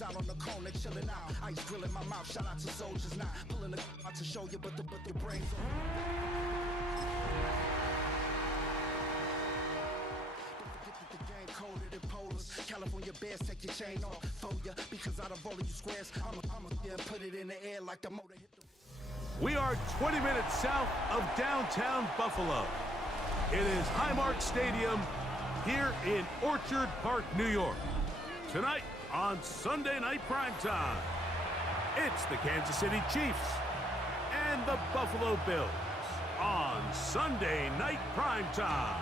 Niggas out on the corner chilling out. Ice grill in my mouth. Shout out to soldiers not pulling the out to show you, but the brains on. The game coded in polars. California bears take your chain off for ya. Because out of all of you squares, I'ma put it in the air like the motor hit the... We are 20 minutes south of downtown Buffalo. It is Highmark Stadium here in Orchard Park, New York. Tonight on Sunday Night Primetime, it's the Kansas City Chiefs and the Buffalo Bills on Sunday Night Primetime.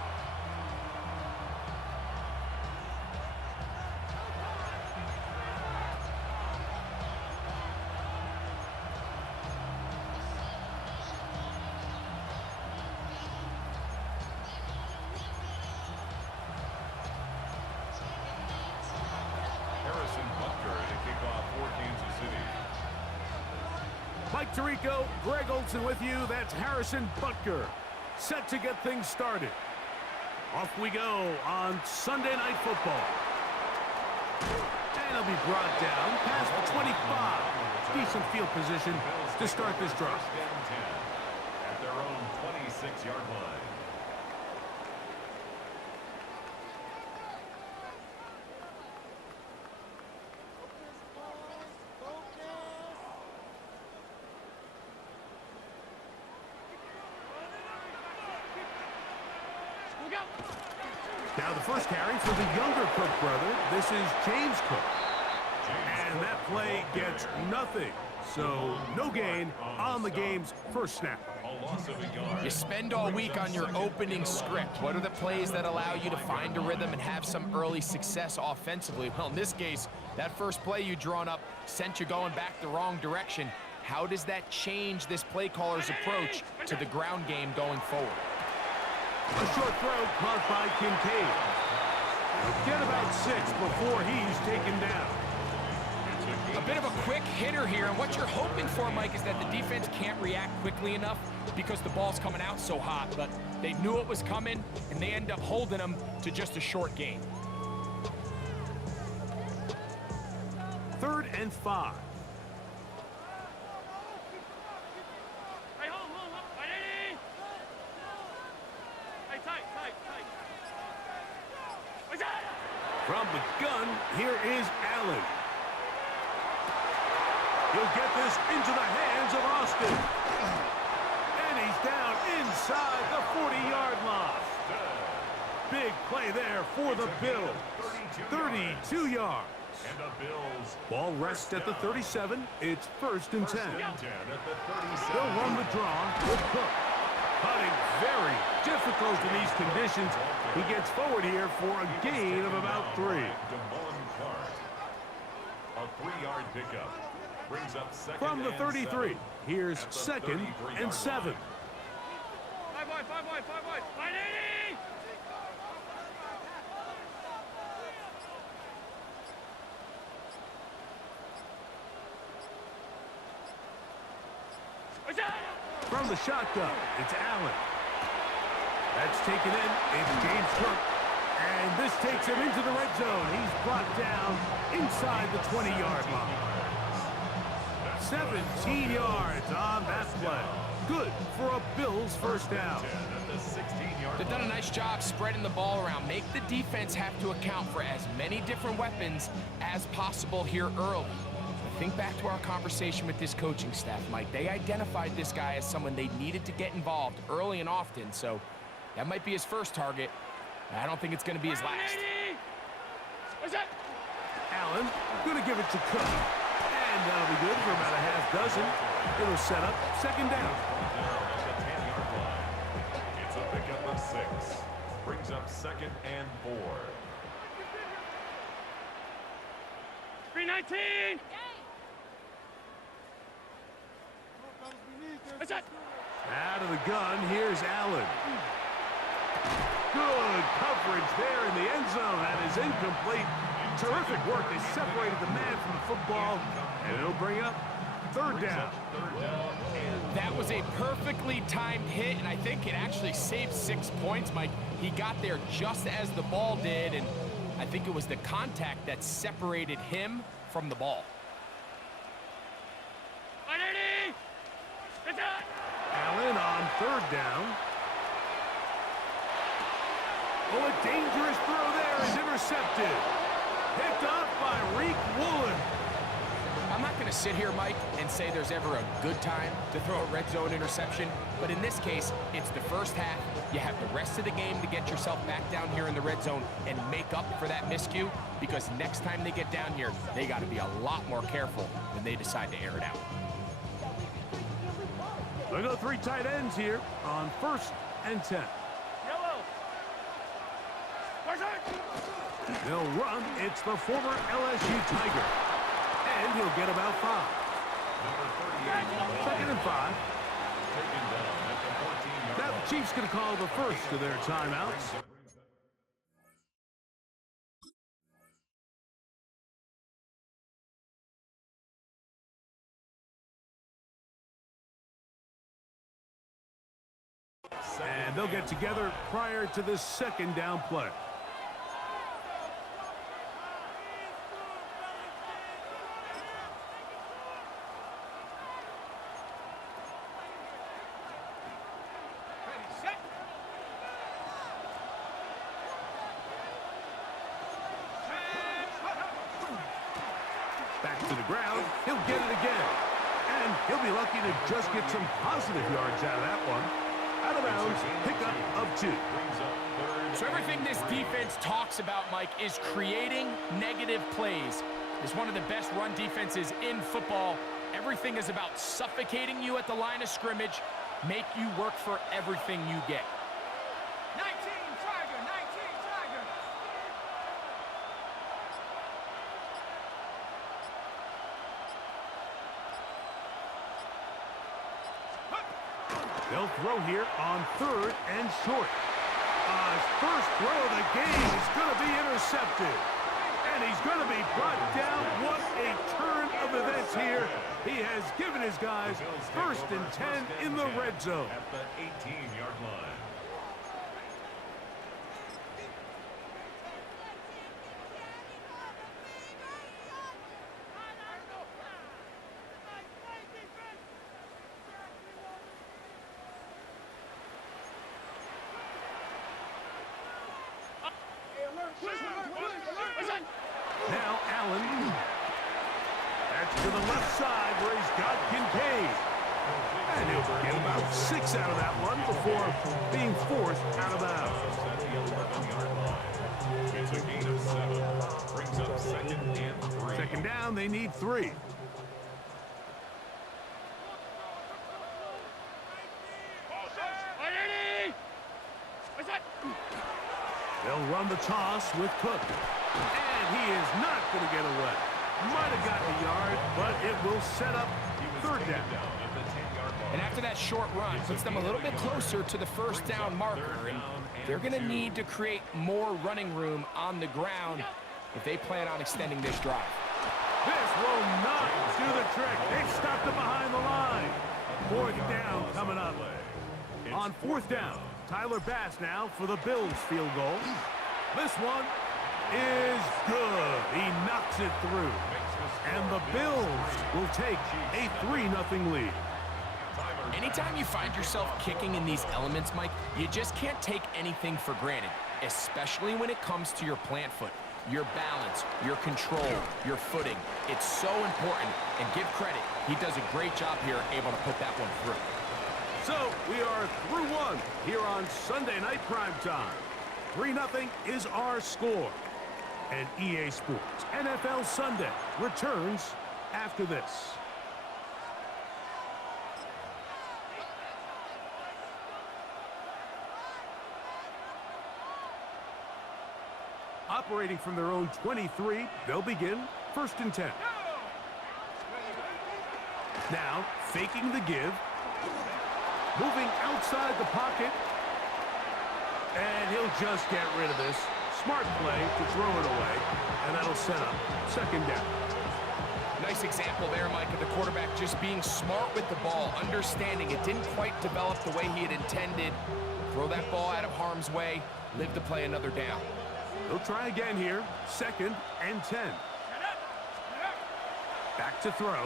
Mike Tirico, Greg Olson with you. That's Harrison Butker, set to get things started. Off we go on Sunday Night Football. And it'll be brought down past the 25. Decent field position to start this drive. At their own 26-yard line. Now the first carry for the younger Cook brother. This is James Cook. And that play gets nothing. So no gain on the game's first snap. You spend all week on your opening script. What are the plays that allow you to find a rhythm and have some early success offensively? Well, in this case, that first play you drawn up sent you going back the wrong direction. How does that change this play caller's approach to the ground game going forward? A short throw caught by Kincaid. He'll get about 6 before he's taken down. A bit of a quick hitter here, and what you're hoping for, Mike, is that the defense can't react quickly enough because the ball's coming out so hot, but they knew it was coming, and they end up holding them to just a short gain. 3rd and 5. From the gun, here is Allen. He'll get this into the hands of Austin. And he's down inside the 40-yard line. Big play there for the Bills. 32 yards. And the Bills. Ball rests at the 37. It's 1st and 10. They'll run the draw with Cook. Cutting very difficult in these conditions. He gets forward here for a gain of about 3. A 3-yard pickup. Brings up second From the 33, here's 2nd and 7. 5 wide, 5 wide, 5 wide. 580! From the shotgun, it's Allen. That's taken in. It's James Cook. And this takes him into the red zone. He's brought down inside the 20-yard line. 17 yards on that play. Good for a Bills first down. They've done a nice job spreading the ball around. Make the defense have to account for as many different weapons as possible here early. Think back to our conversation with this coaching staff, Mike. They identified this guy as someone they needed to get involved early and often, so that might be his first target. I don't think it's going to be his last. Allen going to give it to Cook. And that'll be good for about a half dozen. It'll set up 2nd down. It's a pickup of 6. Brings up 2nd and 4. 319! Out of the gun, here's Allen. Good coverage there in the end zone. That is incomplete. Terrific work. They separated the man from the football, and it'll bring up 3rd down. That was a perfectly timed hit, and I think it actually saved 6 points, Mike. He got there just as the ball did, and I think it was the contact that separated him from the ball. Allen on third down. Oh, a dangerous throw there is intercepted. Picked off by Reek Woolen. I'm not going to sit here, Mike, and say there's ever a good time to throw a red zone interception, but in this case, it's the first half. You have the rest of the game to get yourself back down here in the red zone and make up for that miscue, because next time they get down here, they got to be a lot more careful when they decide to air it out. They go 3 tight ends here on 1st and 10. They'll run. It's the former LSU Tiger. And he'll get about 5. Second and 5. Now the Chiefs going to call the first of their timeouts. And they'll get together prior to the second down play. Back to the ground. He'll get it again. And he'll be lucky to just get some positive yards out of that one. Out of bounds, pickup of 2. So everything this defense talks about, Mike, is creating negative plays. It's one of the best run defenses in football. Everything is about suffocating you at the line of scrimmage, make you work for everything you get. 19 Tiger, 19 Tiger. They'll throw here on 3rd and short. His first throw of the game is going to be intercepted. And he's going to be brought down. What a turn of events here. He has given his guys 1st and 10 in the red zone. At the 18-yard line. Now Allen. That's to the left side where he's got Kincaid. And he'll get about 6 out of that one before being forced out of bounds. At the 11-yard line. It's a gain of 7. Brings up 2nd and 3. Second down, they need 3. They'll run the toss with Cook. And he is not going to get away. Might have gotten a yard, but it will set up 3rd down. At the 10-yard line. And after that short run, puts them a little bit closer to the first down marker. And they're going to need to create more running room on the ground if they plan on extending this drive. This will not do the trick. They stopped it behind the line. 4th down coming up. On 4th down, Tyler Bass now for the Bills field goal. This one is good. He knocks it through. And the Bills will take a 3-0 lead. Anytime you find yourself kicking in these elements, Mike, you just can't take anything for granted, especially when it comes to your plant foot. Your balance, your control, your footing. It's so important, and give credit. He does a great job here, able to put that one through. So we are through 1 here on Sunday Night Primetime. 3-0 is our score. And EA Sports NFL Sunday returns after this. Operating from their own 23, they'll begin 1st and 10. Now, faking the give. Moving outside the pocket. And he'll just get rid of this. Smart play to throw it away. And that'll set up 2nd down. Nice example there, Mike, of the quarterback just being smart with the ball, understanding it didn't quite develop the way he had intended. Throw that ball out of harm's way, live to play another down. He'll try again here. 2nd and 10. Back to throw.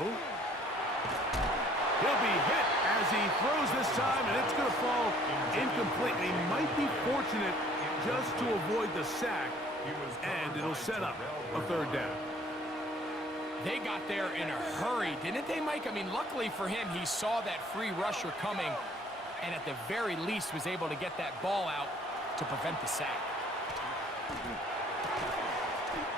He'll be hit as he throws this time, and it's going to fall incomplete. He might be fortunate just to avoid the sack, and it'll set up a third down. They got there in a hurry, didn't they, Mike? I mean, luckily for him, he saw that free rusher coming, and at the very least was able to get that ball out to prevent the sack.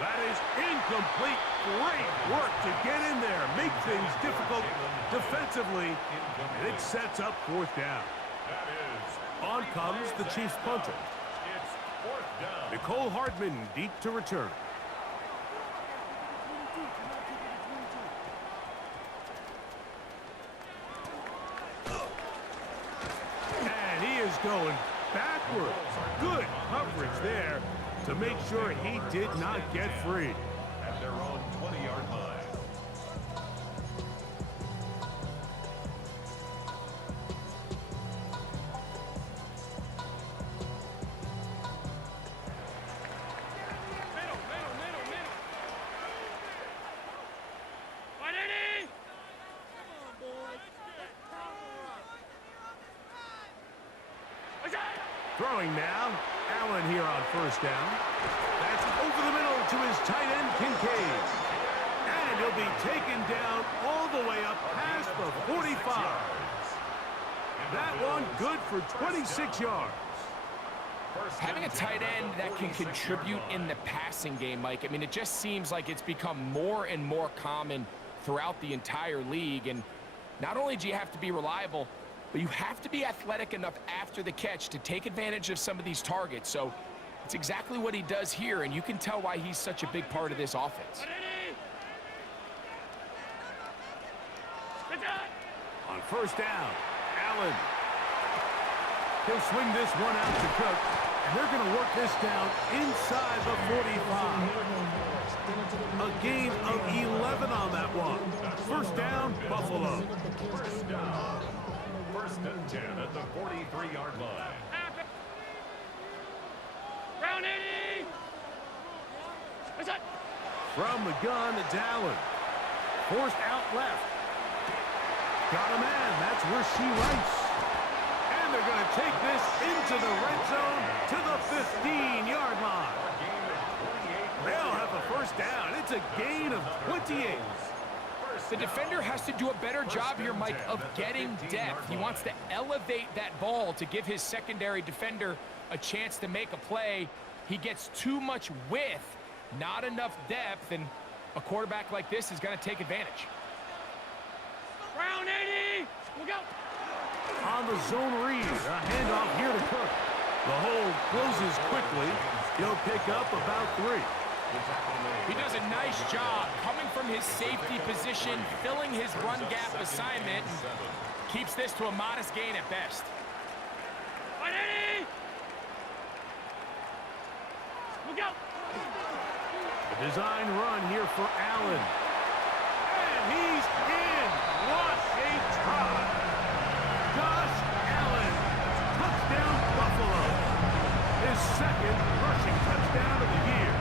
That is incomplete. Great work to get in there, make things difficult defensively, and it sets up fourth down. On comes the Chiefs punter. Nicole Hardman deep to return. And he is going backwards. Good coverage there to make sure he did not get free. At their own 20-yard line. Throwing now, Allen here on first down. That's over the middle to his tight end, Kincaid. And he'll be taken down all the way up past the 45. That one good for 26 yards. Having a tight end that can contribute in the passing game, Mike, I mean, it just seems like it's become more and more common throughout the entire league. And not only do you have to be reliable, but you have to be athletic enough after the catch to take advantage of some of these targets. So it's exactly what he does here, and you can tell why he's such a big part of this offense. On first down, Allen. He'll swing this one out to Cook, and they're going to work this down inside the 45. A gain of 11 on that one. First down, Buffalo. First down. First and 10 at the 43-yard line. Round 80! What's that? From the gun, it's Allen. Forced out left. Got a man. That's Rasheed Rice. And they're going to take this into the red zone to the 15-yard line. They'll have a first down. It's a gain of 28. The defender has to do a better job here, Mike, of getting depth. He wants to elevate that ball to give his secondary defender a chance to make a play. He gets too much width, not enough depth, and a quarterback like this is going to take advantage. Round 80! Look out! On the zone read, a handoff here to Cook. The hole closes quickly. He'll pick up about 3. He does a nice job coming from his safety position, filling his run gap assignment, and keeps this to a modest gain at best. 180! Look out! A design run here for Allen. And he's in. What a try. Josh Allen. Touchdown, Buffalo. His second rushing touchdown of the year.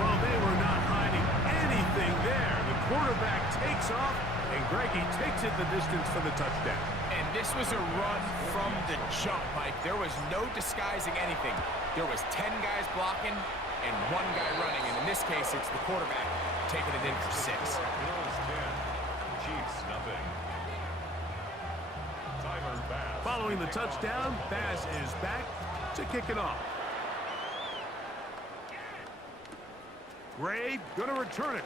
Well, they were not hiding anything there. The quarterback takes off, and Greggy takes it the distance for the touchdown. And this was a run from the jump, Mike. There was no disguising anything. There was 10 guys blocking and 1 guy running, and in this case, it's the quarterback taking it in for 6. Chiefs, nothing. Tyler Bass. Following the touchdown, Bass is back to kick it off. Gray gonna return it.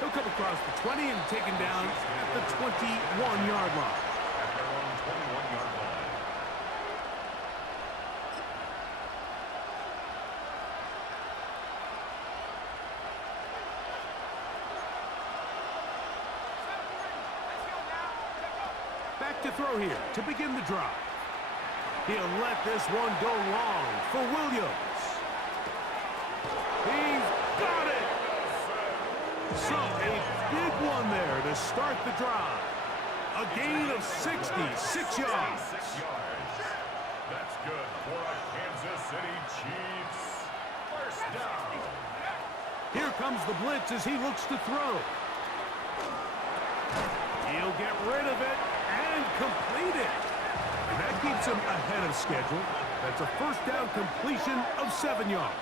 He'll come across the 20 and taken down at the 21-yard line. At their own 21-yard line. Back to throw here to begin the drive. He'll let this one go long for Williams. He's got it! So a big one there to start the drive. A gain of 66 yards. 6 yards. That's good for a Kansas City Chiefs. First down. Here comes the blitz as he looks to throw. He'll get rid of it and complete it. And that keeps him ahead of schedule. That's a first down completion of 7 yards.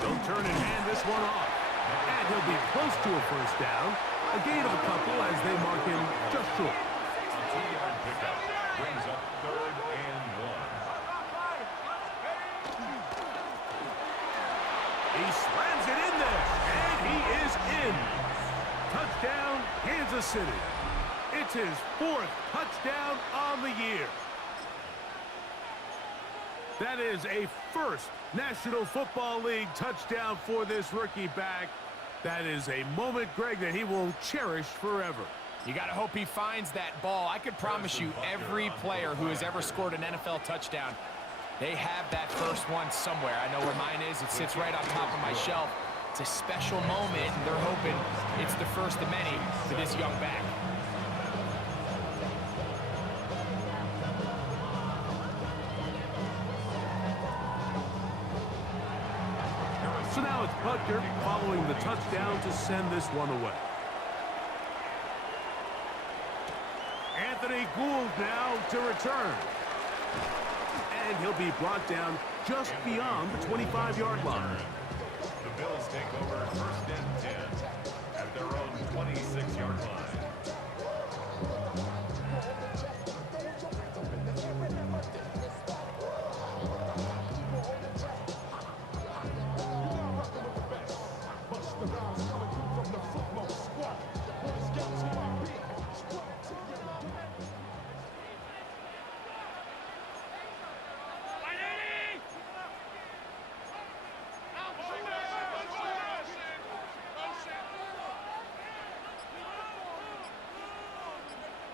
They'll turn and hand this one off. And he'll be close to a first down. A gain of a couple as they mark him just short. A 2-yard pickup brings up 3rd and 1. He slams it in there, and he is in. Touchdown, Kansas City. It's his 4th touchdown on the year. That is a first National Football League touchdown for this rookie back. That is a moment, Greg, that he will cherish forever. You got to hope he finds that ball. I could promise you every player who has ever scored an NFL touchdown, they have that first one somewhere. I know where mine is. It sits right on top of my shelf. It's a special moment, and they're hoping it's the first of many for this young back. So now it's Bittter following the touchdown to send this one away. Anthony Gould now to return. And he'll be brought down just beyond the 25-yard line. The Bills take over 1st and 10 at their own 26-yard line.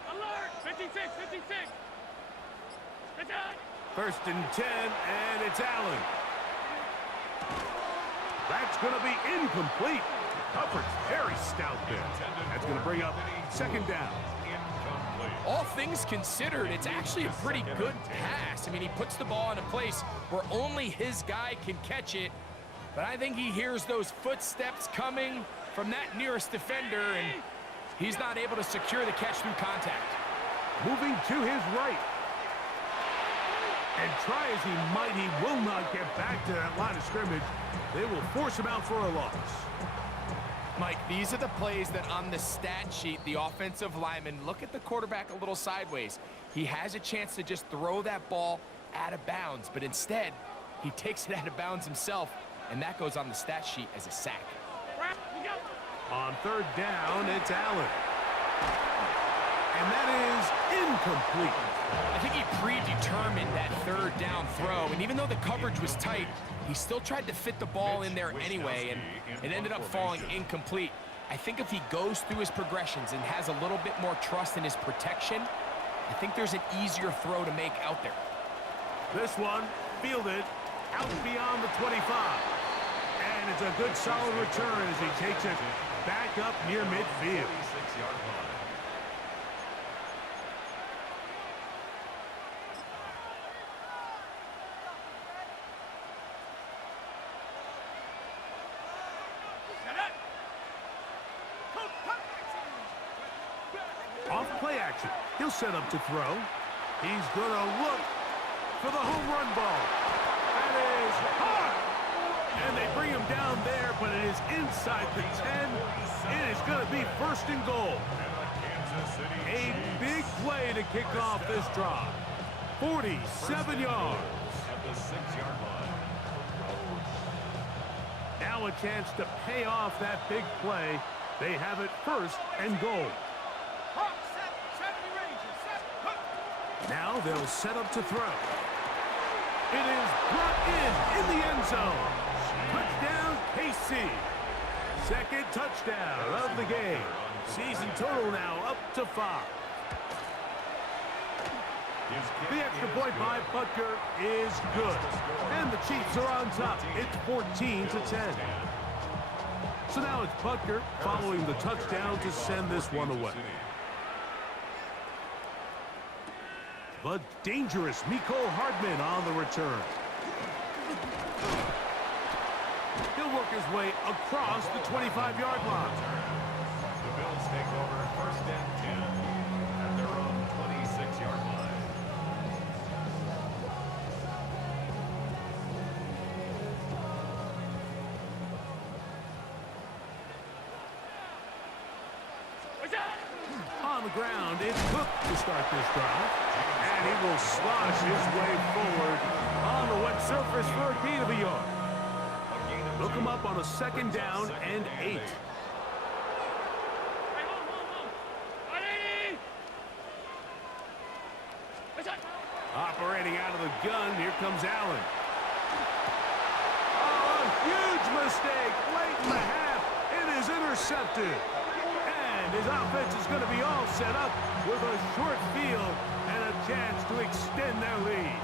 Alert! 56, 56! It's on! 1st and 10, and it's Allen. That's going to be incomplete. Coverage very stout there. That's going to bring up 2nd down. All things considered, it's actually a pretty good pass. I mean, he puts the ball in a place where only his guy can catch it. But I think he hears those footsteps coming from that nearest defender, and he's not able to secure the catch through contact. Moving to his right. And try as he might, he will not get back to that line of scrimmage. They will force him out for a loss. Mike, these are the plays that on the stat sheet, the offensive lineman look at the quarterback a little sideways. He has a chance to just throw that ball out of bounds, but instead, he takes it out of bounds himself, and that goes on the stat sheet as a sack. On 3rd down, it's Allen. And that is incomplete. I think he predetermined that 3rd down throw, and even though the coverage was tight, he still tried to fit the ball in there anyway, and it ended up falling incomplete. I think if he goes through his progressions and has a little bit more trust in his protection, I think there's an easier throw to make out there. This one fielded out beyond the 25. And it's a good solid return as he takes it back up near midfield. Off play action. He'll set up to throw. He's going to look for the home run ball. That is hard. And they bring him down there, but it is inside the 10. It is going to be 1st and goal. A big play to kick off this drive. 47 yards. At the 6-yard line. Now a chance to pay off that big play. They have it 1st and goal. Now they'll set up to throw. It is brought in the end zone. Touchdown, KC. 2nd touchdown of the game. Season total now up to 5. The extra point by Bittter is good. And the Chiefs are on top. It's 14-10. So now it's Bittter following the touchdown to send this one away. But dangerous Mecole Hardman on the return. He'll work his way across the 25-yard line. The Bills take over first and 10 at their own 26-yard line. On the ground, it's Cook to start this drive. And he will slosh his way forward on the wet surface for a gain of a yard. Look him up on a second down and 8. Operating out of the gun, here comes Allen. Oh, a huge mistake late in the half. It is intercepted. And his offense is going to be all set up with a short field and a chance to extend their lead.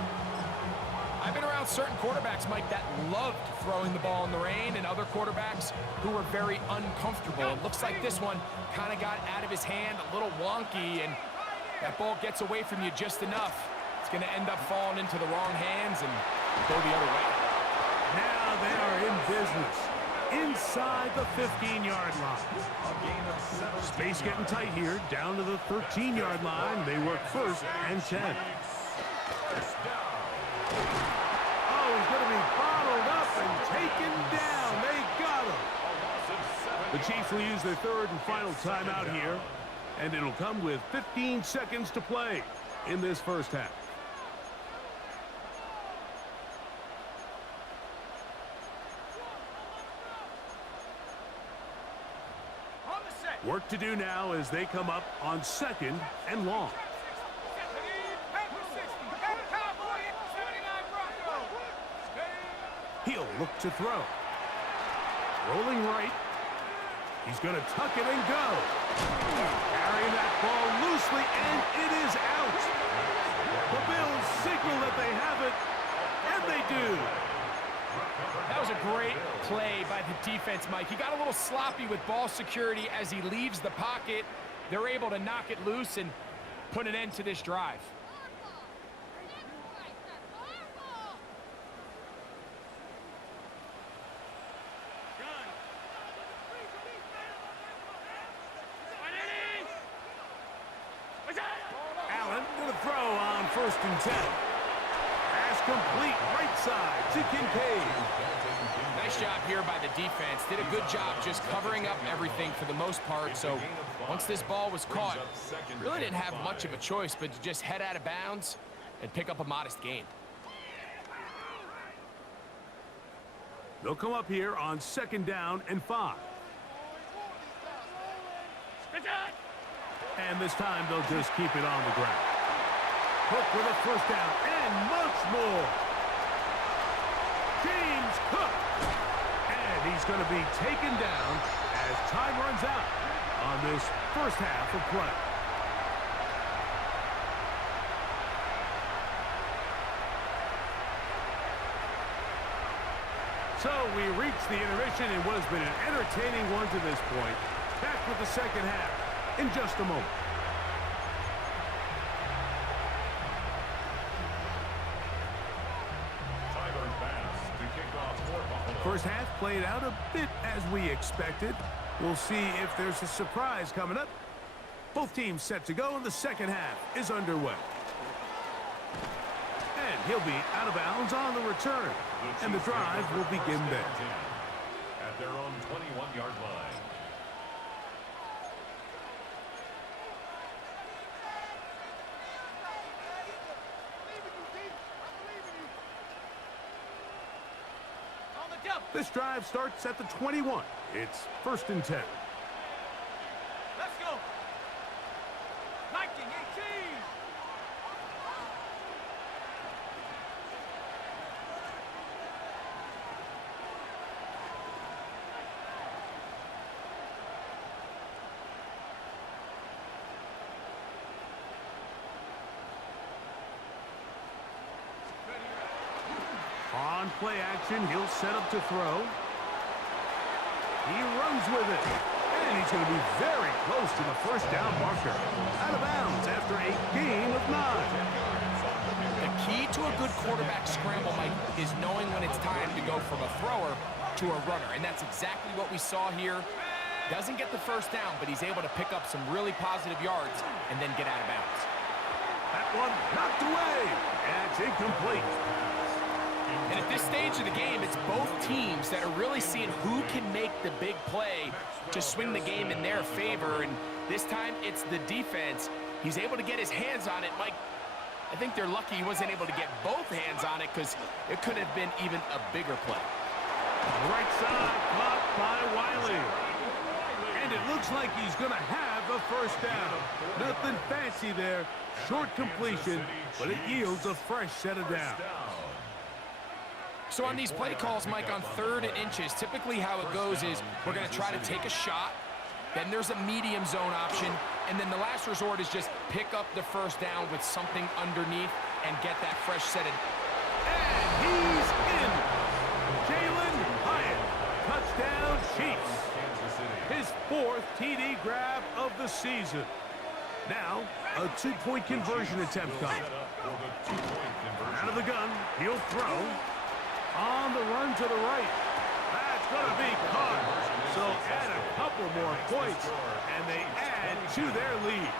I've been around certain quarterbacks, Mike, that loved throwing the ball in the rain, and other quarterbacks who were very uncomfortable. It looks like this one kind of got out of his hand, a little wonky, and that ball gets away from you just enough. It's going to end up falling into the wrong hands and go the other way. Now they are in business inside the 15-yard line. Space getting tight here, down to the 13-yard line. They work first and 10. Oh, he's going to be bottled up and taken down. They got him. The Chiefs will use their third and final timeout here, and it'll come with 15 seconds to play in this first half. Work to do now as they come up on second and long. He'll look to throw. Rolling right. He's going to tuck it and go. Carrying that ball loosely, and it is out. The Bills signal that they have it, and they do. That was a great play by the defense, Mike. He got a little sloppy with ball security as he leaves the pocket. They're able to knock it loose and put an end to this drive. Allen to the throw on first and 10. Pass complete right side to Kincaid. Nice job here by the defense. Did a good job just covering up everything for the most part. So once this ball was caught, really didn't have much of a choice but to just head out of bounds and pick up a modest gain. They'll come up here on second down and 5. And this time they'll just keep it on the ground. Cook with a first down and much more. James Cook. And he's going to be taken down as time runs out on this first half of play. So we reach the intermission in what has been an entertaining one to this point. Back with the second half in just a moment. First half played out a bit as we expected. We'll see if there's a surprise coming up. Both teams set to go, and the second half is underway. And he'll be out of bounds on the return. And the drive will begin there. At their own 21-yard line. This drive starts at the 21. It's first and 10. Let's go. 1918. On play action, he'll set up to throw. He runs with it. And he's going to be very close to the first down marker. Out of bounds after a gain of 9. The key to a good quarterback scramble, Mike, is knowing when it's time to go from a thrower to a runner, and that's exactly what we saw here. Doesn't get the first down, but he's able to pick up some really positive yards and then get out of bounds. That one knocked away, and it's incomplete. And at this stage of the game, it's both teams that are really seeing who can make the big play to swing the game in their favor, and this time it's the defense. He's able to get his hands on it. Mike, I think they're lucky he wasn't able to get both hands on it because it could have been even a bigger play. Right side, caught by Wiley. And it looks like he's going to have a first down. Nothing fancy there. Short completion, but it yields a fresh set of downs. So on these play calls, Mike, on 3rd and inches, typically how it goes is we're going to try to take a shot, then there's a medium zone option, and then the last resort is just pick up the first down with something underneath and get that fresh set of... And he's in! Jalen Hyatt, touchdown Chiefs. His 4th TD grab of the season. Now, a 2-point conversion attempt comes. Out of the gun, he'll throw. On the run to the right. That's going to be caught. So add a couple more points, and they add to their lead.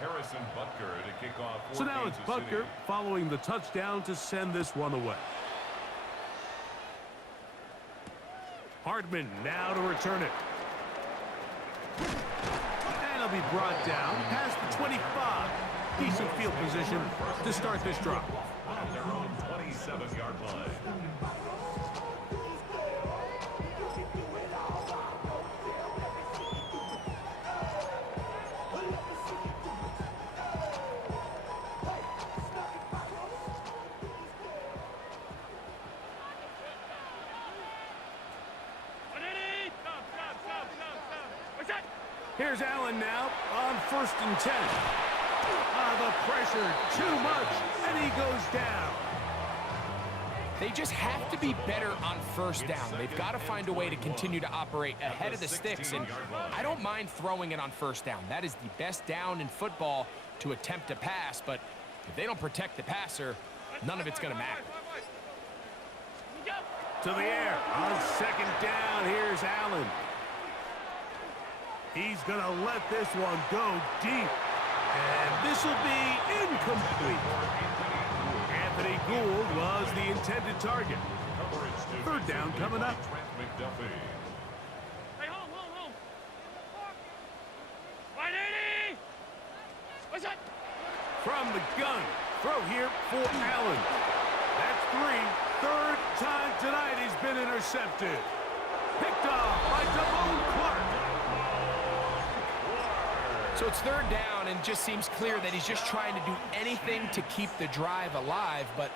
Harrison Butker to kick off. So now it's Butker following the touchdown to send this one away. Hardman now to return it. And he'll be brought down past the 25. Decent field position to start this drive. On their own 27-yard line. Here's Allen now on 1st and 10. The pressure, too much, and he goes down. They just have to be better on 1st down. They've got to find a way to continue to operate ahead of the sticks, and I don't mind throwing it on 1st down. That is the best down in football to attempt a pass, but if they don't protect the passer, none of it's going to matter. To the air on 2nd down. Here's Allen. He's going to let this one go deep. And this will be incomplete. Anthony Gould was the intended target. 3rd down coming up. Hey, hold. 180! What's that? From the gun. Throw here for Allen. That's 3. 3rd time tonight he's been intercepted. Picked off by Damone Clark. So it's 3rd down, and just seems clear that he's just trying to do anything to keep the drive alive. But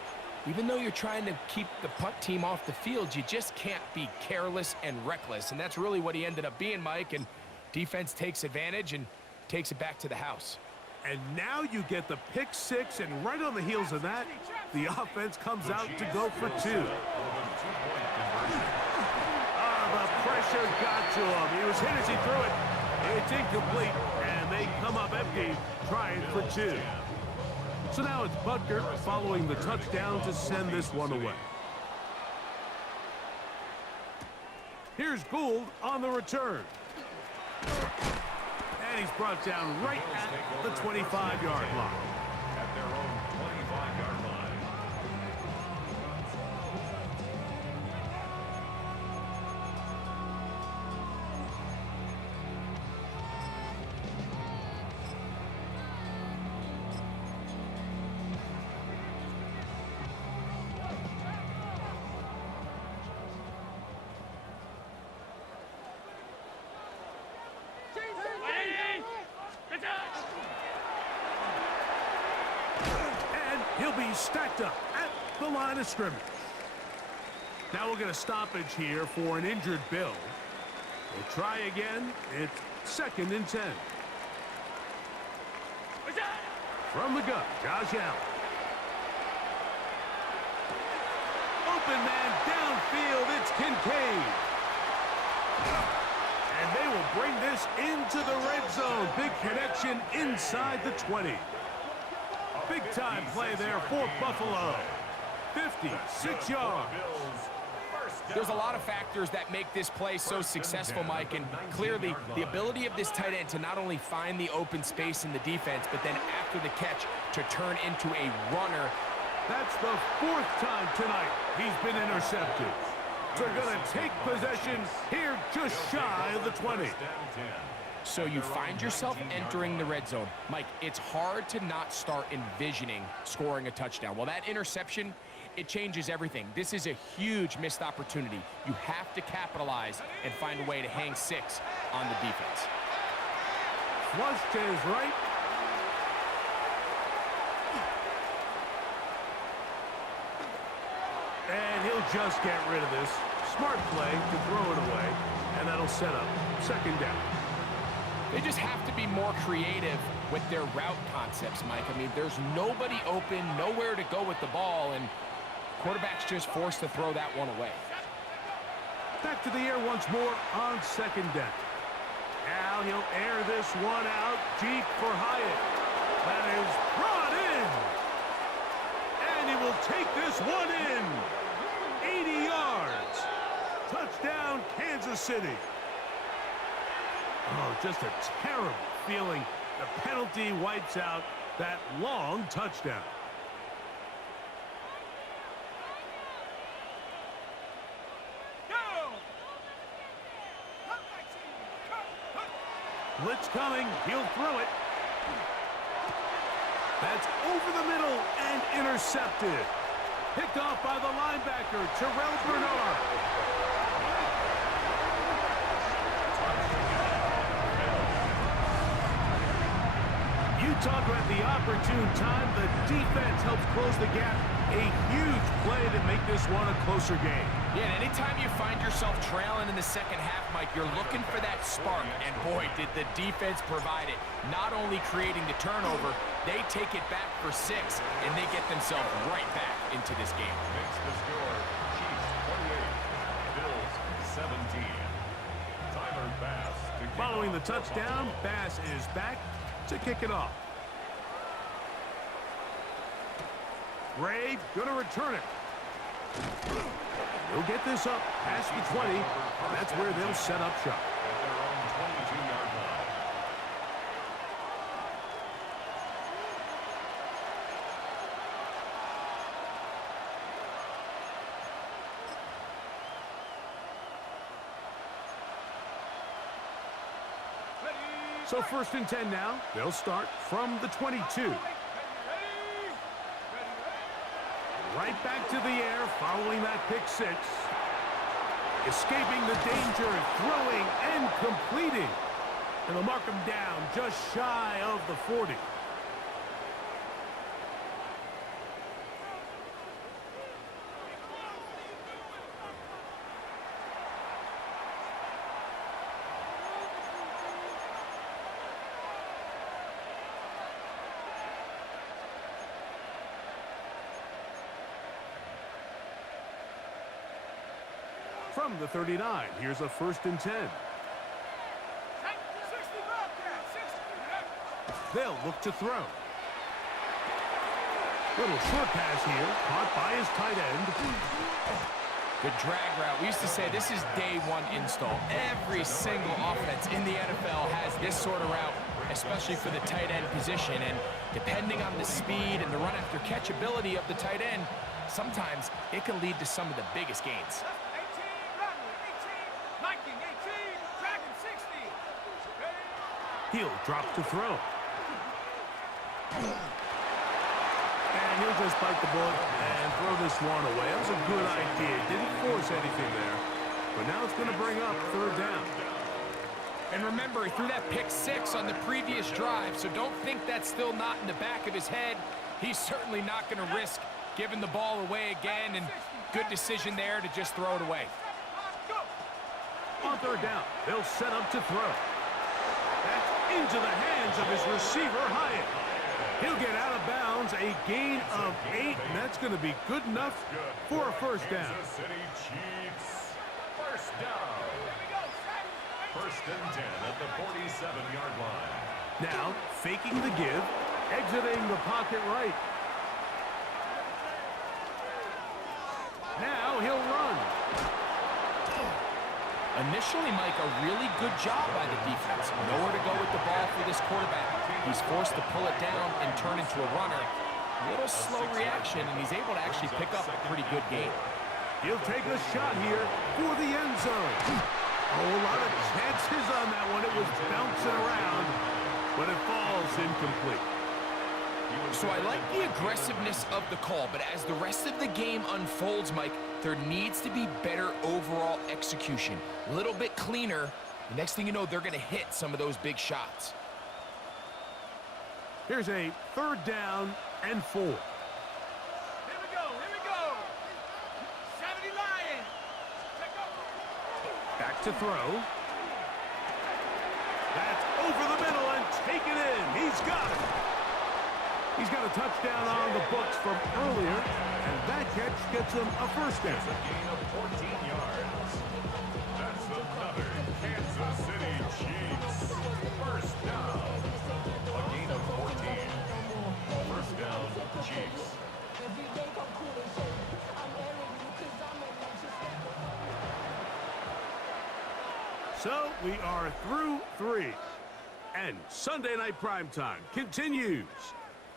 even though you're trying to keep the punt team off the field, you just can't be careless and reckless. And that's really what he ended up being, Mike. And defense takes advantage and takes it back to the house. And now you get the pick 6, and right on the heels of that, the offense comes out to go for 2. The pressure got to him. He was hit as he threw it. It's incomplete, and they come up empty, trying for 2. So now it's Butker following the touchdown to send this one away. Here's Gould on the return. And he's brought down right at the 25-yard line. At their own 25-yard line. He'll be stacked up at the line of scrimmage. Now we'll get a stoppage here for an injured Bill. We'll try again. It's 2nd and 10. From the gun, Josh Allen. Open man downfield. It's Kincaid. And they will bring this into the red zone. Big connection inside the 20. Big time play there for Buffalo. 56 yards. There's a lot of factors that make this play so successful, Mike, and clearly the ability of this tight end to not only find the open space in the defense, but then after the catch to turn into a runner. That's the 4th time tonight he's been intercepted. They're going to take possession here just shy of the 20. So you find yourself entering the red zone. Mike, it's hard to not start envisioning scoring a touchdown. Well, that interception, it changes everything. This is a huge missed opportunity. You have to capitalize and find a way to hang 6 on the defense. Flush to his right. And he'll just get rid of this. Smart play to throw it away, and that'll set up 2nd down. They just have to be more creative with their route concepts, Mike. I mean, there's nobody open, nowhere to go with the ball, and quarterback's just forced to throw that one away. Back to the air once more on 2nd down. Now he'll air this one out deep for Hyatt. That is brought in. And he will take this one in. 80 yards. Touchdown, Kansas City. Oh, just a terrible feeling. The penalty wipes out that long touchdown. Blitz coming. He'll throw it. That's over the middle and intercepted. Picked off by the linebacker, Terrell Bernard. You talk about the opportune time. The defense helps close the gap. A huge play to make this one a closer game. Yeah, and anytime you find yourself trailing in the 2nd half, Mike, you're looking for that spark. And boy, did the defense provide it. Not only creating the turnover, they take it back for 6, and they get themselves right back into this game. Makes the score, Chiefs 28, Bills 17. Tyler Bass to kick Following off the touchdown, Bass is back to kick it off. Ray gonna return it. He'll get this up past the 20. That's where they'll set up shop. at their own 22-yard line. So 1st and 10 now. They'll start from the 22. Right back to the air following that pick 6. Escaping the danger, throwing and completing. And they'll mark him down just shy of the 40. From the 39, here's a 1st and 10. They'll look to throw. Little short pass here, caught by his tight end. The drag route. We used to say this is day 1 install. Every single offense in the NFL has this sort of route, especially for the tight end position. And depending on the speed and the run after catch ability of the tight end, sometimes it can lead to some of the biggest gains. He'll drop to throw. And he'll just bite the bullet and throw this one away. That was a good idea. Didn't force anything there. But now it's going to bring up 3rd down. And remember, he threw that pick 6 on the previous drive, so don't think that's still not in the back of his head. He's certainly not going to risk giving the ball away again, and good decision there to just throw it away. On 3rd down, they'll set up to throw. That's into the hands of his receiver, Hyatt. He'll get out of bounds, a gain of 8, and that's going to be good enough for a 1st down. Kansas City Chiefs, 1st down. First and 10 at the 47-yard line. Now, faking the give, exiting the pocket right. Now he'll run. Initially, Mike, a really good job by the defense. Nowhere to go with the ball for this quarterback. He's forced to pull it down and turn into a runner. A little slow reaction, and he's able to actually pick up a pretty good game. He'll take a shot here for the end zone. A whole lot of chances on that one. It was bouncing around, but it falls incomplete. So I like the aggressiveness of the call, but as the rest of the game unfolds, Mike, there needs to be better overall execution. A little bit cleaner. The next thing you know, they're going to hit some of those big shots. Here's a 3rd down and 4. Here we go, here we go. 70 Lions. Check up. Back to throw. That's over the middle and taken in. He's got it. He's got a touchdown on the books from earlier, and that catch gets him a first down. It's a gain of 14 yards. That's another Kansas City Chiefs first down. A gain of 14. First down, Chiefs. So we are through 3. And Sunday Night Primetime continues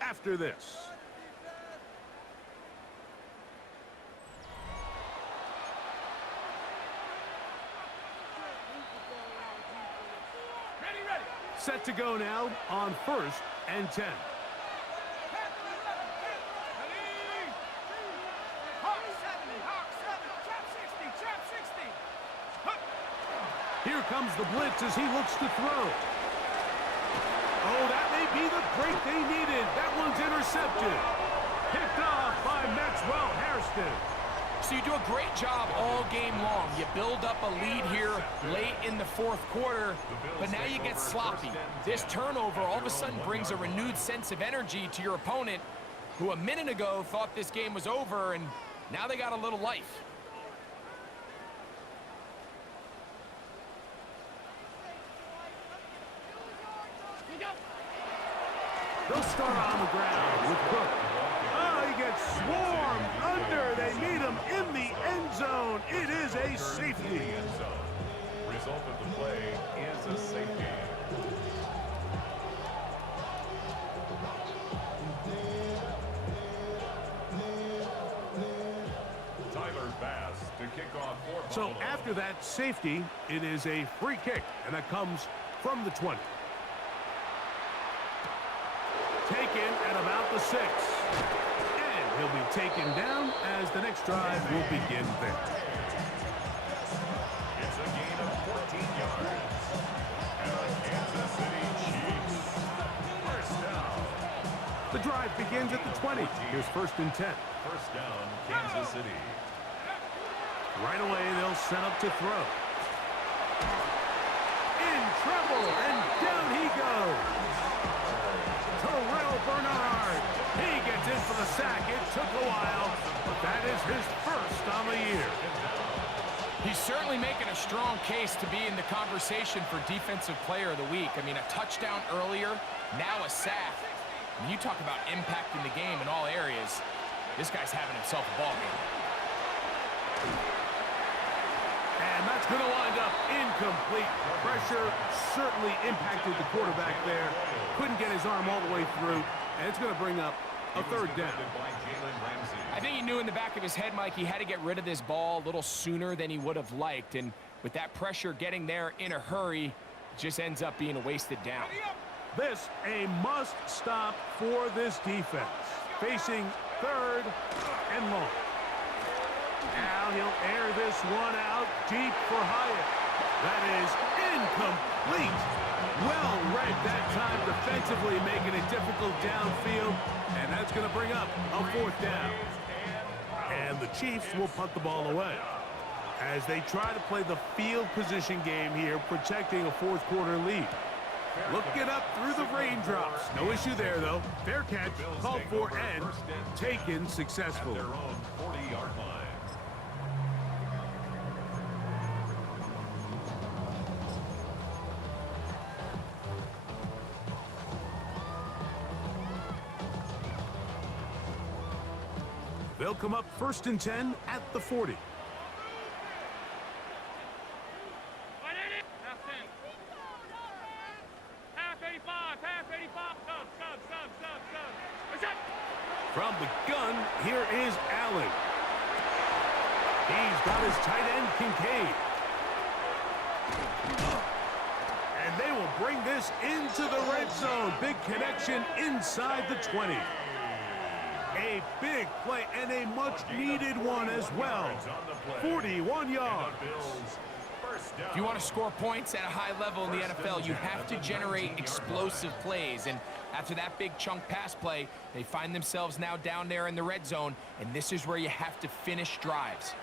after this. Ready. Set to go now on 1st and 10. Here comes the blitz as he looks to throw. Oh, that may be the break they needed. That one's intercepted. Picked off by Maxwell Hairston. So you do a great job all game long. You build up a lead here late in the 4th quarter, but now you get sloppy. This turnover all of a sudden brings a renewed sense of energy to your opponent, who a minute ago thought this game was over, and now they got a little life. They'll start on the ground with Cook. Oh, he gets swarmed under. They meet him in the end zone. It is a safety. Result of the play is a safety. Tyler Bass to kick off for So Buffalo. after that safety, it is a free kick, and that comes from the 20. Taken at about the 6. And he'll be taken down as the next drive will begin there. It's a gain of 14 yards. And the Kansas City Chiefs first down. The drive begins at the 20. Here's 1st and 10. First down, Kansas City. Right away, they'll set up to throw. In trouble, and down he goes. Terrell Bernard. He gets in for the sack. It took a while, but that is his first on the year. He's certainly making a strong case to be in the conversation for Defensive Player of the Week. I mean, a touchdown earlier, now a sack. When you talk about impacting the game in all areas, this guy's having himself a ball game. And that's going to wind up incomplete. Pressure certainly impacted the quarterback there. Couldn't get his arm all the way through, and it's going to bring up a 3rd down. I think he knew in the back of his head, Mike, he had to get rid of this ball a little sooner than he would have liked, and with that pressure getting there in a hurry, it just ends up being a wasted down. This a must stop for this defense. Facing 3rd and long. Now he'll air this one out deep for Hyatt. That is incomplete. Well read that time defensively, making it difficult downfield, and that's going to bring up a 4th down. And the Chiefs will punt the ball away as they try to play the field position game here, protecting a 4th quarter lead. Looking up through the raindrops. No issue there, though. Fair catch, called for, and taken successfully. At their own 40-yard line. They'll come up 1st and 10 at the 40. Half 10. Half 85. Half 85. Sub. What's up? From the gun, here is Allen. He's got his tight end, Kincaid. And they will bring this into the red zone. Big connection inside the 20. A big play and a much-needed one as well. 41 yards. If you want to score points at a high level in the NFL, you have to generate explosive plays. And after that big chunk pass play, they find themselves now down there in the red zone, and this is where you have to finish drives.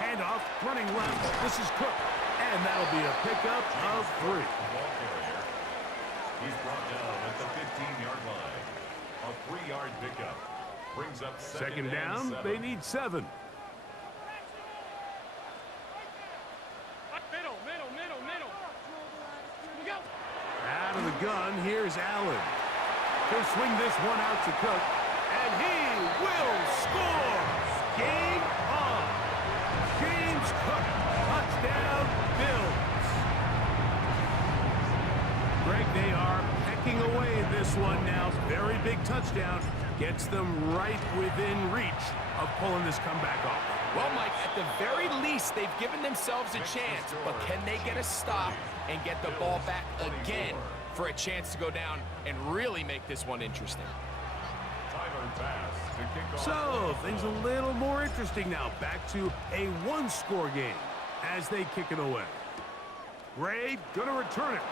Handoff, running left. This is Cook. And that'll be a pickup of 3. He's brought down at the 15-yard line. A 3-yard pickup. Brings up Second down, they need 7. Middle. We go. Out of the gun, here's Allen. He'll swing this one out to Cook. And he will score! Game on! James Cook, touchdown, Bills. Greg, they are pecking away in this one now. Very big touchdown. Gets them right within reach of pulling this comeback off. Well, Mike, at the very least, they've given themselves a chance, but can they get a stop and get the ball back again for a chance to go down and really make this one interesting? So, things a little more interesting now. Back to a 1-score game as they kick it away. Ray gonna return it.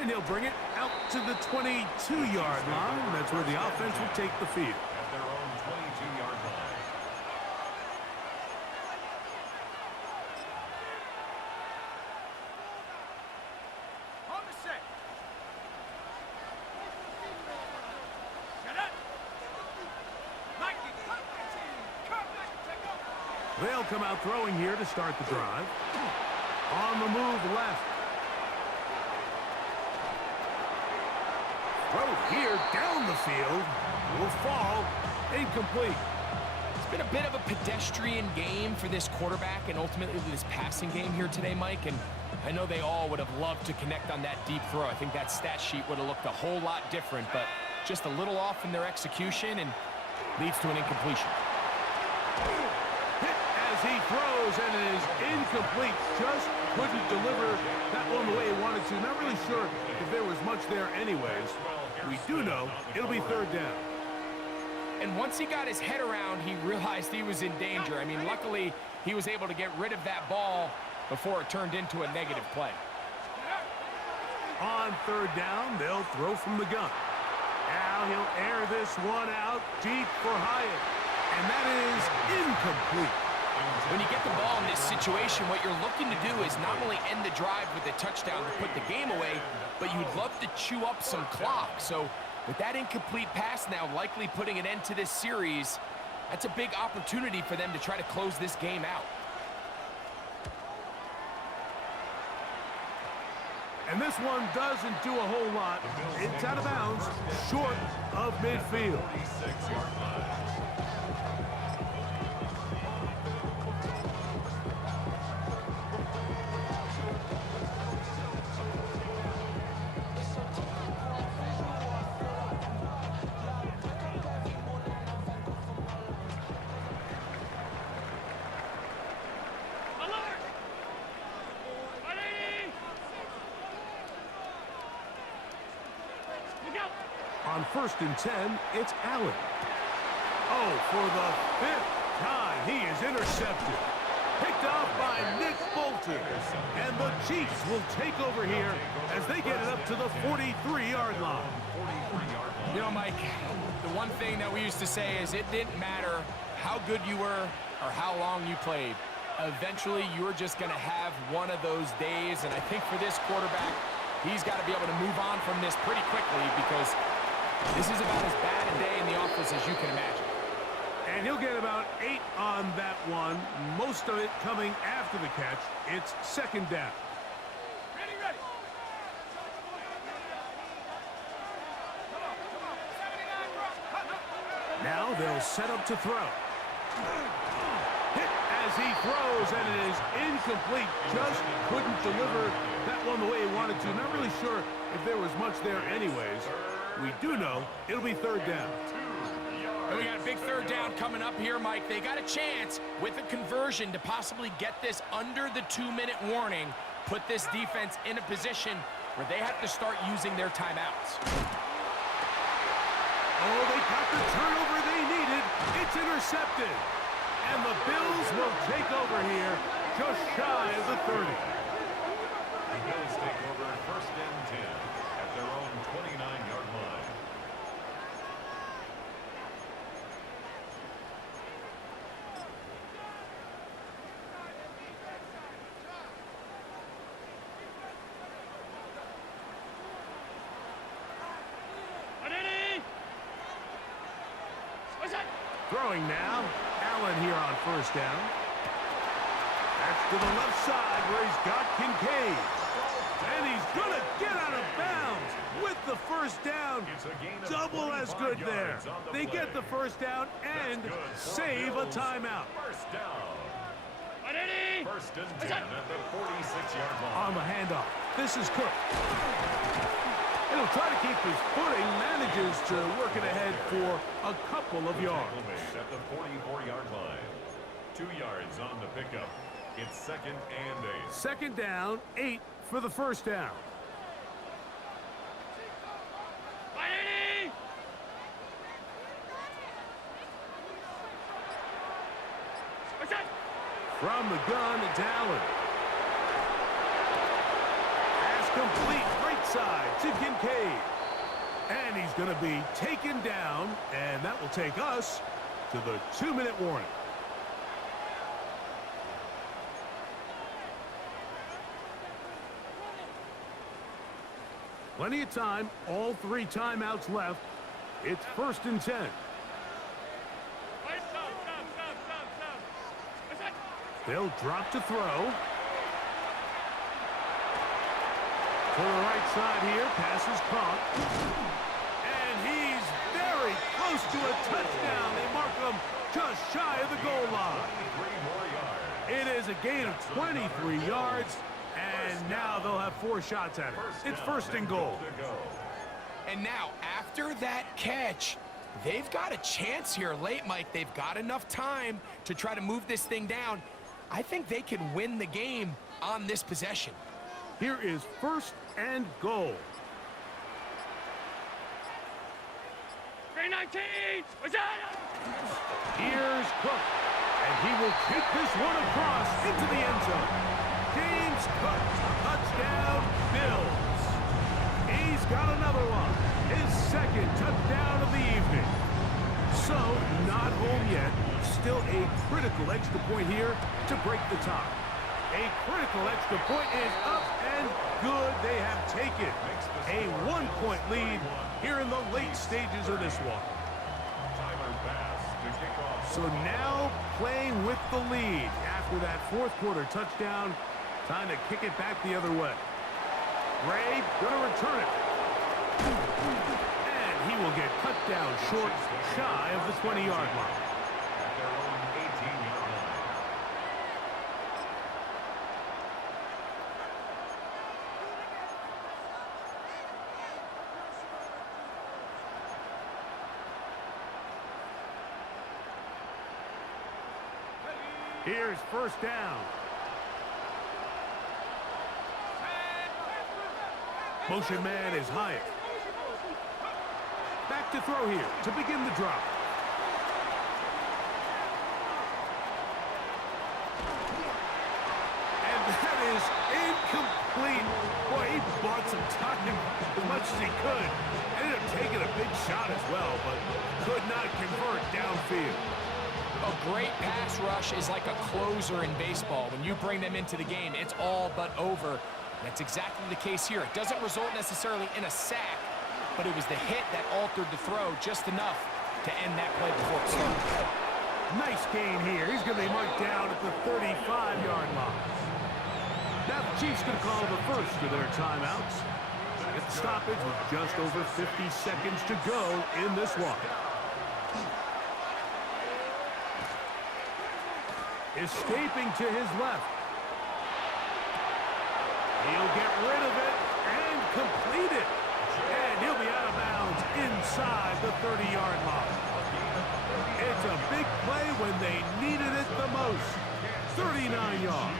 And he'll bring it out to the 22-yard line. That's where the offense will take the field. At their own 22-yard line. On the set. Shut up. They'll come out throwing here to start the drive. On the move left. Throw here down the field. Will fall. Incomplete. It's been a bit of a pedestrian game for this quarterback and ultimately this passing game here today, Mike. And I know they all would have loved to connect on that deep throw. I think that stat sheet would have looked a whole lot different, but just a little off in their execution and leads to an incompletion. Hit as he throws, and it is incomplete. Just couldn't deliver that one the way he wanted to. Not really sure if there was much there anyways. We do know it'll be 3rd down. And once he got his head around, he realized he was in danger. I mean, luckily, he was able to get rid of that ball before it turned into a negative play. On 3rd down, they'll throw from the gun. Now he'll air this one out deep for Hyatt. And that is incomplete. When you get the ball in this situation, what you're looking to do is not only end the drive with a touchdown to put the game away, but you'd love to chew up some clock. So with that incomplete pass now likely putting an end to this series, that's a big opportunity for them to try to close this game out. And this one doesn't do a whole lot. It's out of bounds, short of midfield. 46-yard line. On 1st and 10, it's Allen. Oh, for the 5th time, he is intercepted. Picked off by Nick Bolton. And the Chiefs will take over here as they get it up to the 43-yard line. You know, Mike, the one thing that we used to say is it didn't matter how good you were or how long you played. Eventually, you were just going to have one of those days. And I think for this quarterback, he's got to be able to move on from this pretty quickly because this is about as bad a day in the office as you can imagine. And he'll get about 8 on that one, most of it coming after the catch. It's second down. Ready, ready. Now they'll set up to throw. Hit as he throws, and it is incomplete. Just couldn't deliver that one the way he wanted to. Not really sure if there was much there anyways. We do know it'll be third down. And we got a big third down coming up here, Mike. They got a chance with a conversion to possibly get this under the 2-minute warning, put this defense in a position where they have to start using their timeouts. Oh, they got the turnover they needed. It's intercepted. And the Bills will take over here just shy of the 30. The Bills take over first and 10 at their own 29-yard line. Throwing now. Allen here on first down. That's to the left side where he's got Kincaid. And he's going to get out of bounds with the first down. Double as good there. They get the first down and save a timeout. First down. First and 10 at the 46-yard line. On the handoff. This is Cook. And he'll try to keep his footing, manages to work it ahead for a couple of yards. At the 44-yard line. 2 yards on the pickup. It's second and 8. Second down, 8 for the first down. From the gun, it's Allen. Pass complete, right side to Kincaid. And he's going to be taken down, and that will take us to the 2-minute warning. Plenty of time, all 3 timeouts left. It's first and 10. They'll drop to throw. To the right side here, pass is caught. And he's very close to a touchdown. They mark him just shy of the goal line. It is a gain of 23 yards, and now they'll have 4 shots at it. It's first and goal. And now, after that catch, they've got a chance here late, Mike. They've got enough time to try to move this thing down. I think they can win the game on this possession. Here is first and goal. 319! What's that? Here's Cook, and he will kick this one across into the end zone. James Cook, touchdown, Bills. He's got another one, his second touchdown of the evening. So, not home yet. Still a critical extra point here to break the tie. A critical extra point is up and good. They have taken a 1-point lead here in the late stages of this one. So now playing with the lead after that 4th quarter touchdown. Time to kick it back the other way. Ray going to return it. And he will get cut down short, shy of the 20-yard line. Here's first down. Motion man is Hyatt. Back to throw here to begin the drop. And that is incomplete. Boy, he bought some time as much as he could. Ended up taking a big shot as well, but could not convert downfield. A great pass rush is like a closer in baseball. When you bring them into the game, it's all but over. That's exactly the case here. It doesn't result necessarily in a sack, but it was the hit that altered the throw just enough to end that play before it started. Nice gain here. He's going to be marked down at the 35-yard line. Now the Chiefs going to call the first of their timeouts. Get the stoppage with just over 50 seconds to go in this one. Escaping to his left. He'll get rid of it and complete it. And he'll be out of bounds inside the 30-yard line. It's a big play when they needed it the most. 39 yards.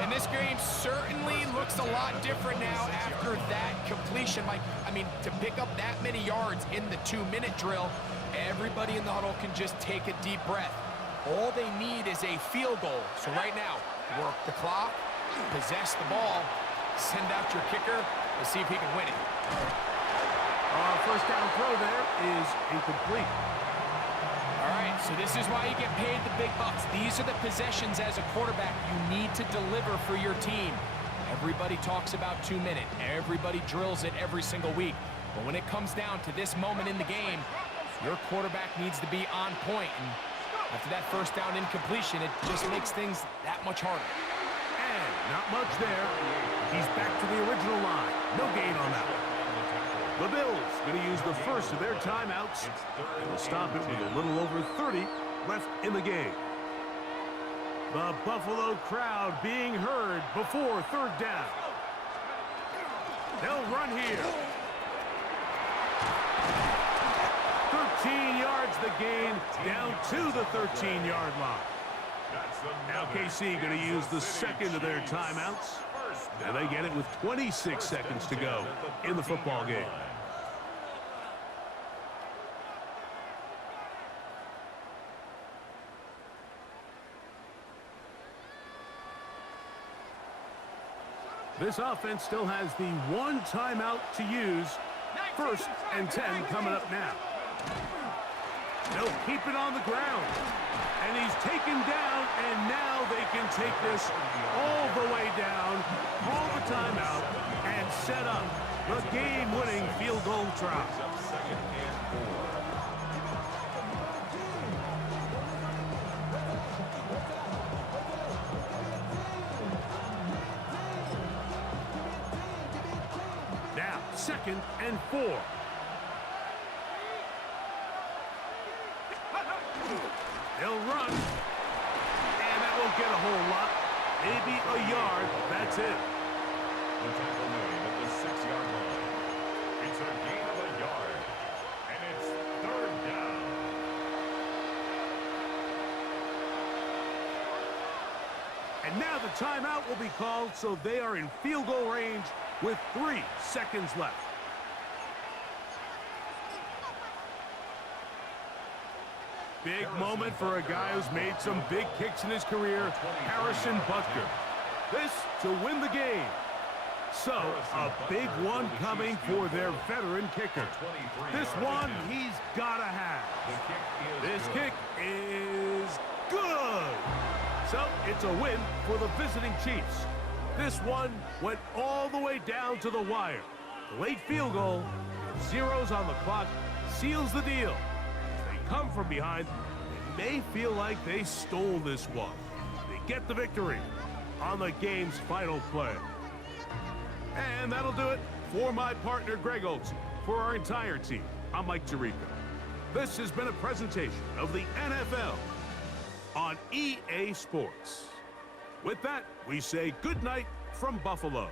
And this game certainly looks a lot different now after that completion. I mean, to pick up that many yards in the 2-minute drill, everybody in the huddle can just take a deep breath. All they need is a field goal. So right now, work the clock, possess the ball, send out your kicker, and see if he can win it. First down throw there is incomplete. All right, so this is why you get paid the big bucks. These are the possessions as a quarterback you need to deliver for your team. Everybody talks about 2-minute. Everybody drills it every single week. But when it comes down to this moment in the game, your quarterback needs to be on point. And after that first down incompletion, it just makes things that much harder. And not much there. He's back to the original line. No gain on that one. The Bills going to use the first of their timeouts, and will stop it with a little over 30 left in the game. The Buffalo crowd being heard before third down. They'll run here. 13 yards the gain, down to the 13-yard line. Now KC going to use the second of their timeouts, and they get it with 26 seconds to go in the football game. This offense still has the one timeout to use. First and 10 coming up now. They'll keep it on the ground. And he's taken down, and now they can take this all the way down, call the timeout, and set up the game-winning field goal try. Now, 2nd and 4. They'll run, and that won't get a whole lot. Maybe a yard, that's it. The tackle made at the 6-yard line. It's a gain of a yard, and it's third down. And now the timeout will be called, so they are in field goal range with 3 seconds left. Big moment for a guy who's made some big kicks in his career, Harrison Butker. This to win the game. So, a big one coming for their veteran kicker. This one he's got to have. This kick is good. So, it's a win for the visiting Chiefs. This one went all the way down to the wire. The late field goal, zeros on the clock, seals the deal. Come from behind, they may feel like they stole this one. They get the victory on the game's final play. And that'll do it for my partner, Greg Olson. For our entire team, I'm Mike Tirico. This has been a presentation of the NFL on EA Sports. With that, we say good night from Buffalo.